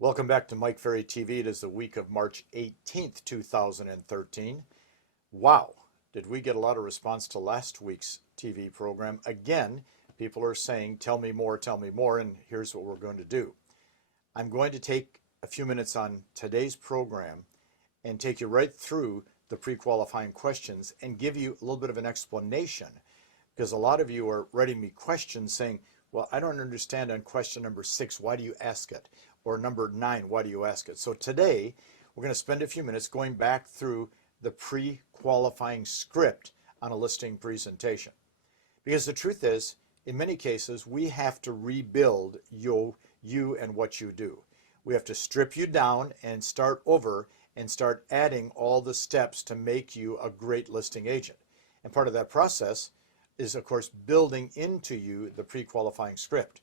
Welcome back to Mike Ferry TV. It is the week of March 18th, 2013. Wow, did we get a lot of response to last week's TV program? Again, people are saying, tell me more, and here's what we're going to do. I'm going to take a few minutes on today's program and take you right through the pre-qualifying questions and give you a little bit of an explanation, because a lot of you are writing me questions saying, well, I don't understand on question number 6, why do you ask it? Or number 9, why do you ask it? So today, we're going to spend a few minutes going back through the pre-qualifying script on a listing presentation. Because the truth is, in many cases, we have to rebuild you and what you do. We have to strip you down and start over and start adding all the steps to make you a great listing agent. And part of that process is, of course, building into you the pre-qualifying script.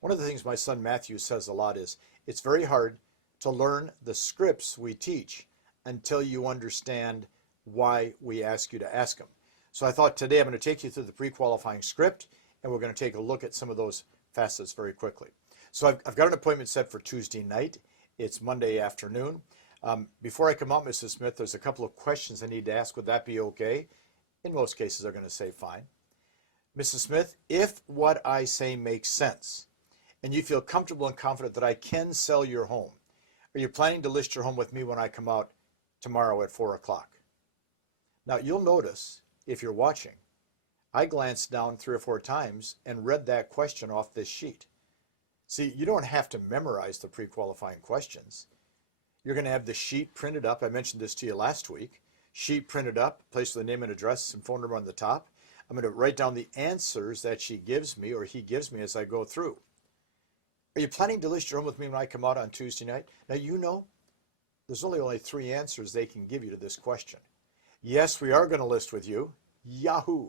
One of the things my son Matthew says a lot is, it's very hard to learn the scripts we teach until you understand why we ask you to ask them. So I thought today I'm going to take you through the pre-qualifying script, and we're going to take a look at some of those facets very quickly. So I've got an appointment set for Tuesday night. It's Monday afternoon. Before I come out, Mrs. Smith, there's a couple of questions I need to ask. Would that be okay? In most cases, they're going to say fine. Mrs. Smith, if what I say makes sense, and you feel comfortable and confident that I can sell your home, are you planning to list your home with me when I come out tomorrow at 4 o'clock? Now, you'll notice, if you're watching, I glanced down 3 or 4 times and read that question off this sheet. See, you don't have to memorize the pre-qualifying questions. You're going to have the sheet printed up. I mentioned this to you last week. Sheet printed up, placed with the name and address and phone number on the top. I'm going to write down the answers that she gives me or he gives me as I go through. Are you planning to list your home with me when I come out on Tuesday night? Now, you know, there's only 3 answers they can give you to this question. Yes, we are going to list with you. Yahoo.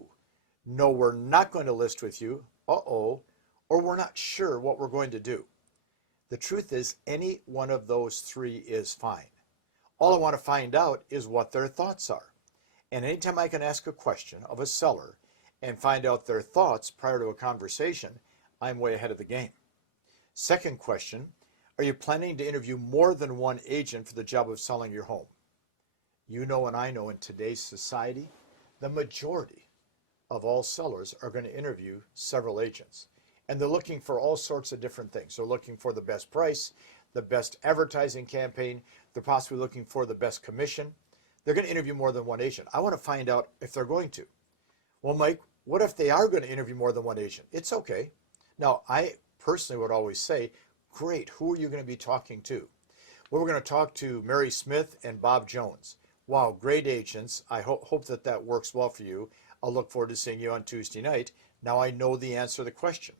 No, we're not going to list with you. Uh-oh. Or we're not sure what we're going to do. The truth is, any one of those 3 is fine. All I want to find out is what their thoughts are. And anytime I can ask a question of a seller and find out their thoughts prior to a conversation, I'm way ahead of the game. Second question, are you planning to interview more than one agent for the job of selling your home? You know and I know in today's society, the majority of all sellers are going to interview several agents. And they're looking for all sorts of different things. They're looking for the best price, the best advertising campaign. They're possibly looking for the best commission. They're going to interview more than one agent. I want to find out if they're going to. Well, Mike, what if they are going to interview more than one agent? It's okay. Now, I personally would always say, great, who are you going to be talking to? Well, we're going to talk to Mary Smith and Bob Jones. Wow, great agents. I hope that works well for you. I'll look forward to seeing you on Tuesday night. Now I know the answer to the question.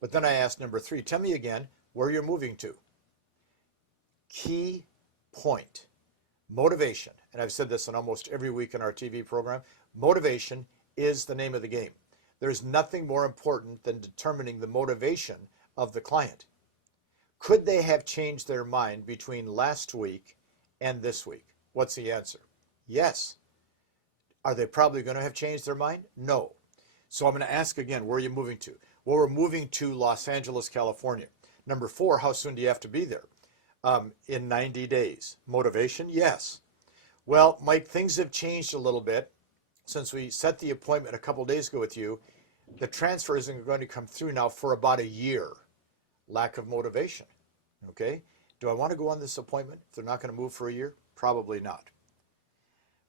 But then I asked number 3, tell me again where you're moving to. Key point, motivation. And I've said this in almost every week in our TV program. Motivation is the name of the game. There's nothing more important than determining the motivation of the client. Could they have changed their mind between last week and this week? What's the answer? Yes. Are they probably going to have changed their mind? No. So I'm going to ask again, where are you moving to? Well, we're moving to Los Angeles, California. Number 4, how soon do you have to be there? In 90 days. Motivation? Yes. Well, Mike, things have changed a little bit since we set the appointment a couple days ago with you. The transfer isn't going to come through now for about a year. Lack of motivation. Okay? Do I want to go on this appointment if they're not going to move for a year? Probably not.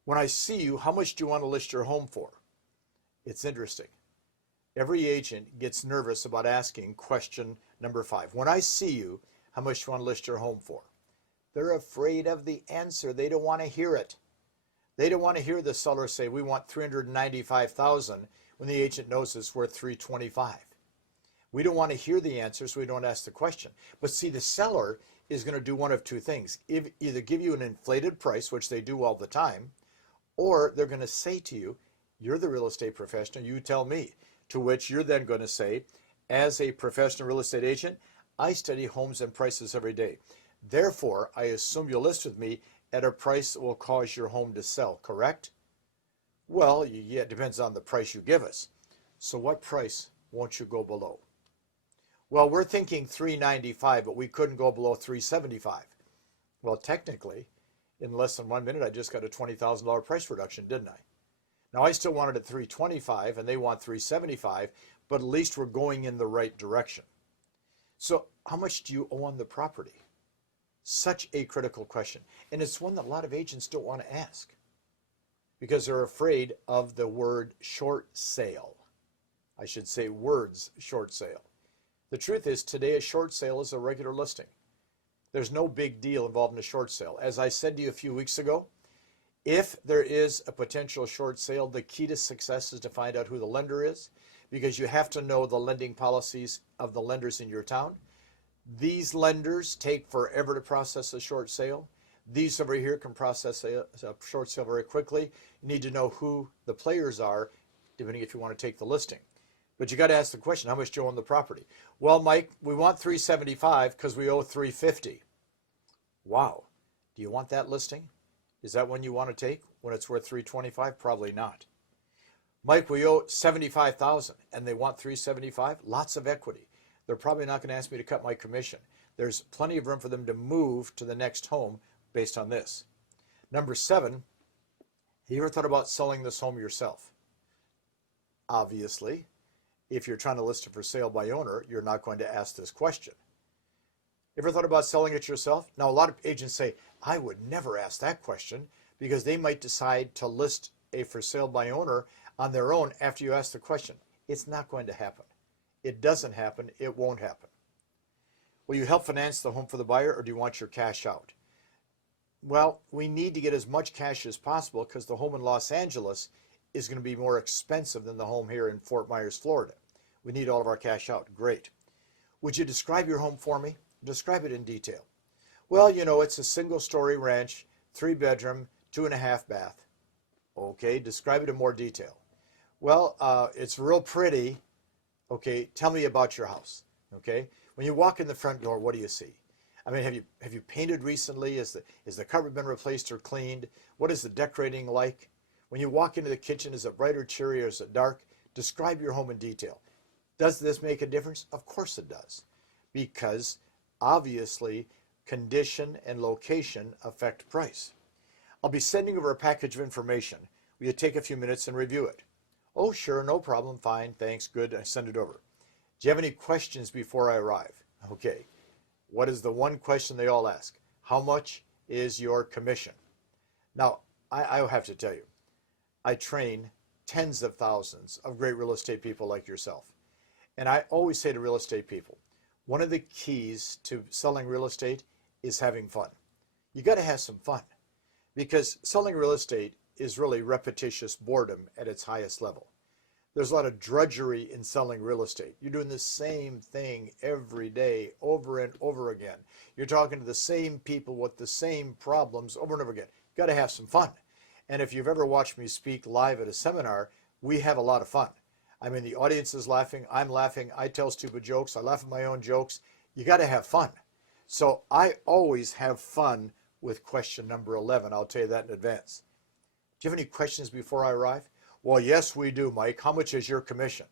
When I see you, how much do you want to list your home for? It's interesting. Every agent gets nervous about asking question number 5. When I see you, how much do you want to list your home for? They're afraid of the answer. They don't want to hear it. They don't want to hear the seller say, we want $395,000 when the agent knows it's worth $325,000. We don't want to hear the answer, so we don't ask the question. But see, the seller is going to do one of 2 things. Either give you an inflated price, which they do all the time, or they're going to say to you, you're the real estate professional, you tell me. To which you're then going to say, as a professional real estate agent, I study homes and prices every day. Therefore, I assume you'll list with me at a price that will cause your home to sell, correct? Well, yeah, it depends on the price you give us. So what price won't you go below? Well, we're thinking 395, but we couldn't go below 375. Well, technically, in less than 1 minute, I just got a $20,000 price reduction, didn't I? Now, I still want it at 325, and they want 375, but at least we're going in the right direction. So how much do you owe on the property? Such a critical question. And it's one that a lot of agents don't want to ask because they're afraid of the word short sale. I should say words short sale. The truth is, today a short sale is a regular listing. There's no big deal involved in a short sale. As I said to you a few weeks ago, if there is a potential short sale, the key to success is to find out who the lender is, because you have to know the lending policies of the lenders in your town. These lenders take forever to process a short sale. These over here can process a short sale very quickly. You need to know who the players are, depending if you want to take the listing. But you got to ask the question, how much do you own the property? Well, Mike, we want 375 because we owe 350. Wow. Do you want that listing? Is that one you want to take when it's worth 325? Probably not. Mike, we owe 75,000 and they want 375. Lots of equity. They're probably not going to ask me to cut my commission. There's plenty of room for them to move to the next home based on this. Number 7, have you ever thought about selling this home yourself? Obviously, if you're trying to list it for sale by owner, you're not going to ask this question. Ever thought about selling it yourself? Now, a lot of agents say, I would never ask that question because they might decide to list a for sale by owner on their own after you ask the question. It's not going to happen. It doesn't happen. It won't happen. Will you help finance the home for the buyer, or do you want your cash out? Well, we need to get as much cash as possible because the home in Los Angeles is going to be more expensive than the home here in Fort Myers, Florida. We need all of our cash out. Great. Would you describe your home for me? Describe it in detail. Well, you know, it's a single-story ranch, 3-bedroom, 2.5 bath. Okay, describe it in more detail. Well, it's real pretty. Okay, tell me about your house. Okay, when you walk in the front door, what do you see? I mean, have you painted recently? Is the carpet been replaced or cleaned? What is the decorating like? When you walk into the kitchen, is it bright or cheery or is it dark? Describe your home in detail. Does this make a difference? Of course it does, because obviously condition and location affect price. I'll be sending over a package of information. Will you take a few minutes and review it? Oh, sure, no problem, fine, thanks, good, I send it over. Do you have any questions before I arrive? Okay. What is the one question they all ask? How much is your commission? Now, I have to tell you, I train tens of thousands of great real estate people like yourself. And I always say to real estate people, one of the keys to selling real estate is having fun. You got to have some fun, because selling real estate is really repetitious boredom at its highest level. There's a lot of drudgery in selling real estate. You're doing the same thing every day, over and over again. You're talking to the same people with the same problems over and over again. You got to have some fun. And if you've ever watched me speak live at a seminar, we have a lot of fun. I mean, the audience is laughing, I'm laughing, I tell stupid jokes, I laugh at my own jokes. You got to have fun. So I always have fun with question number 11. I'll tell you that in advance. Do you have any questions before I arrive? Well, yes, we do, Mike. How much is your commission?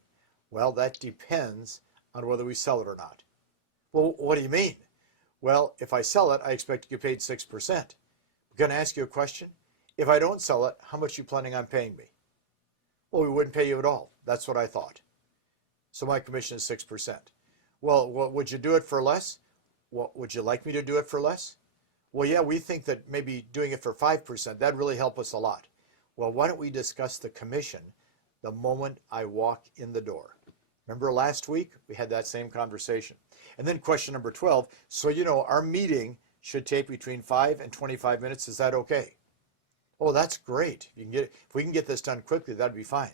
Well, that depends on whether we sell it or not. Well, what do you mean? Well, if I sell it, I expect to get paid 6%. I'm going to ask you a question. If I don't sell it, how much are you planning on paying me? Well, we wouldn't pay you at all. That's what I thought. So my commission is 6%. Well, would you do it for less? Well, would you like me to do it for less? Well, yeah, we think that maybe doing it for 5%, that'd really help us a lot. Well, why don't we discuss the commission the moment I walk in the door? Remember last week, we had that same conversation. And then question number 12, so you know, our meeting should take between 5 and 25 minutes. Is that okay? Oh, that's great. If we can get this done quickly, that'd be fine.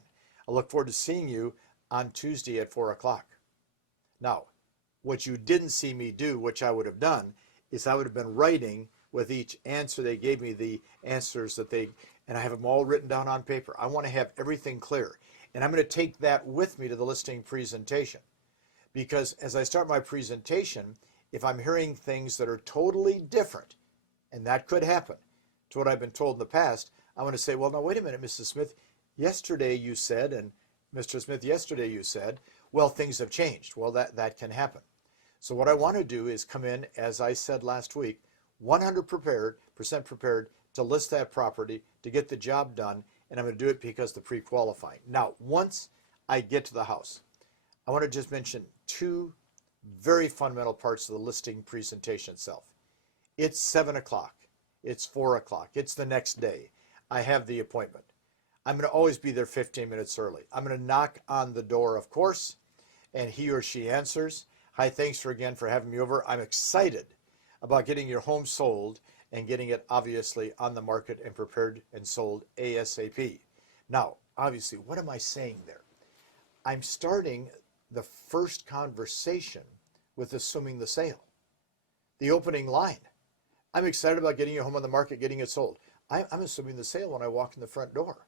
I look forward to seeing you on Tuesday at 4 o'clock. Now, what you didn't see me do, which I would have done, is I would have been writing with each answer they gave me, the answers that and I have them all written down on paper. I want to have everything clear. And I'm going to take that with me to the listing presentation. Because as I start my presentation, if I'm hearing things that are totally different, and that could happen, to what I've been told in the past, I'm going to say, well, now, wait a minute, Mrs. Smith, yesterday you said, and Mr. Smith, yesterday you said, well, things have changed. Well, that can happen. So what I want to do is come in, as I said last week, 100% prepared to list that property, to get the job done, and I'm going to do it because of the pre-qualifying. Now, once I get to the house, I want to just mention two very fundamental parts of the listing presentation itself. It's 7 o'clock. It's 4 o'clock. It's the next day. I have the appointment. I'm going to always be there 15 minutes early. I'm going to knock on the door, of course, and he or she answers. Hi, thanks again for having me over. I'm excited about getting your home sold and getting it obviously on the market and prepared and sold ASAP. Now, obviously, what am I saying there? I'm starting the first conversation with assuming the sale. The opening line. I'm excited about getting your home on the market, getting it sold. I'm assuming the sale when I walk in the front door.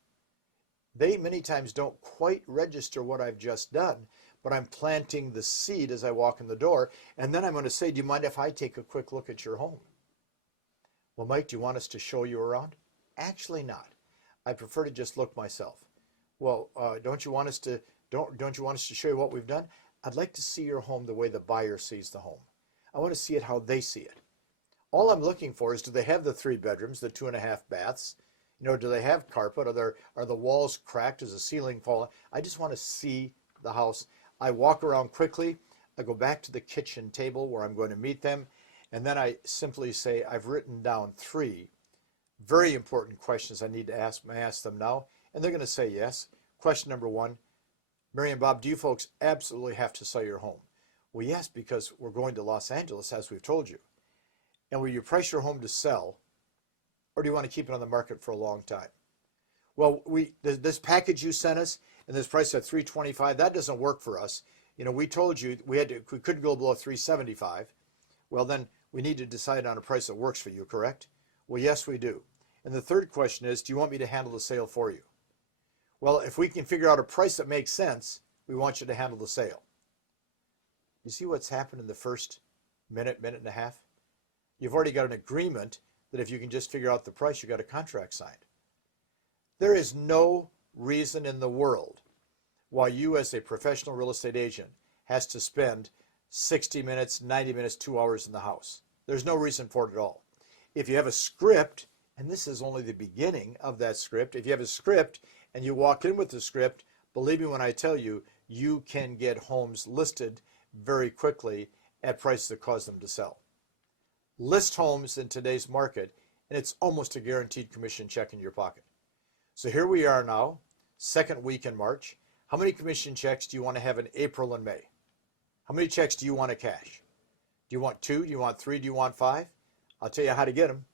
They many times don't quite register what I've just done, but I'm planting the seed as I walk in the door, and then I'm going to say, do you mind if I take a quick look at your home? Well, Mike, do you want us to show you around? Actually not. I prefer to just look myself. Well, don't you want us to show you what we've done? I'd like to see your home the way the buyer sees the home. I want to see it how they see it. All I'm looking for is, do they have the 3 bedrooms, the 2.5 baths? You know, do they have carpet? Are the walls cracked? Is the ceiling falling? I just want to see the house. I walk around quickly. I go back to the kitchen table where I'm going to meet them. And then I simply say, I've written down 3 very important questions I need to ask. I ask them now, and they're going to say yes. Question number 1, Mary and Bob, do you folks absolutely have to sell your home? Well, yes, because we're going to Los Angeles, as we've told you. And will you price your home to sell, or do you want to keep it on the market for a long time? Well, this package you sent us, and this price at $325, that doesn't work for us. You know, we told you we couldn't go below $375. Well, then we need to decide on a price that works for you, correct? Well, yes, we do. And the third question is, do you want me to handle the sale for you? Well, if we can figure out a price that makes sense, we want you to handle the sale. You see what's happened in the first minute and a half? You've already got an agreement that if you can just figure out the price, you got a contract signed. There is no reason in the world why you as a professional real estate agent has to spend 60 minutes, 90 minutes, 2 hours in the house. There's no reason for it at all. If you have a script, and this is only the beginning of that script, if you have a script and you walk in with the script, believe me when I tell you, you can get homes listed very quickly at prices that cause them to sell. List homes in today's market, and it's almost a guaranteed commission check in your pocket. So here we are now, second week in March. How many commission checks do you want to have in April and May? How many checks do you want to cash? Do you want 2? Do you want 3? Do you want 5? I'll tell you how to get them.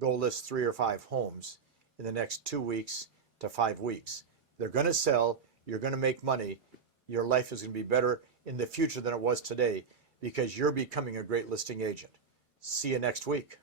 Go list 3 or 5 homes in the next 2 weeks to 5 weeks. They're going to sell. You're going to make money. Your life is going to be better in the future than it was today because you're becoming a great listing agent. See you next week.